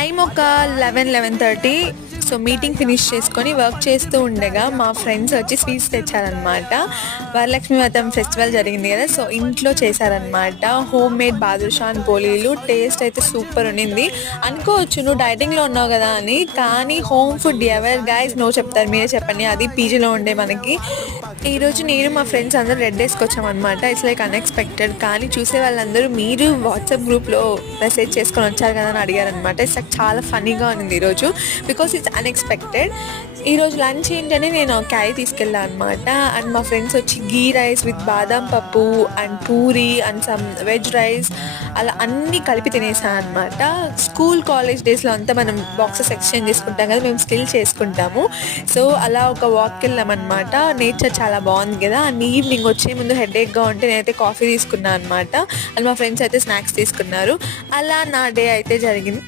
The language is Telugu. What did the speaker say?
టైం ఒక 11:30. సో మీటింగ్ ఫినిష్ చేసుకొని వర్క్ చేస్తూ ఉండగా మా ఫ్రెండ్స్ వచ్చి స్వీట్స్ తెచ్చారనమాట. వరలక్ష్మి వ్రతం ఫెస్టివల్ జరిగింది కదా, సో ఇంట్లో చేశారనమాట. హోమ్ మేడ్ బాదుషా అండ్ పోలీలు. టేస్ట్ అయితే సూపర్ ఉండింది. అనుకోవచ్చు నువ్వు డైటింగ్లో ఉన్నావు కదా అని, కానీ home food ever guys no చెప్తారు, మీరే చెప్పండి. అది పీజీలో ఉండే మనకి. ఈరోజు నేను మా ఫ్రెండ్స్ అందరూ రెడ్ వేసుకొచ్చామన్నమాట. It's like unexpected. కానీ చూసే వాళ్ళందరూ మీరు వాట్సాప్ గ్రూప్లో మెసేజ్ చేసుకొని వచ్చారు కదా అని అడిగారనమాట. ఇట్స్ లైక్ చాలా ఫనీగా ఉంది ఈరోజు, బికాస్ ఇట్స్ అన్ఎక్స్పెక్టెడ్. ఈరోజు లంచ్ ఏంటని నేను క్యారీ తీసుకెళ్ళాను అనమాట. అండ్ మా ఫ్రెండ్స్ వచ్చి గీ రైస్ విత్ బాదం పప్పు and puri and some veg rice అలా అన్నీ కలిపి తినేసాను అనమాట. స్కూల్ కాలేజ్ డేస్లో అంతా మనం బాక్సెస్ ఎక్స్చేంజ్ చేసుకుంటాం కదా, మేము స్టిల్ చేసుకుంటాము. సో అలా ఒక వాక్కి వెళ్ళామన్నమాట. నేచర్ చాలా బాగుంది కదా. అండ్ ఈవినింగ్ వచ్చే ముందు హెడేక్గా ఉంటే నేనైతే కాఫీ తీసుకున్నాను అనమాట. అండ్ మా ఫ్రెండ్స్ అయితే స్నాక్స్ తీసుకున్నారు. అలా నా డే అయితే జరిగింది.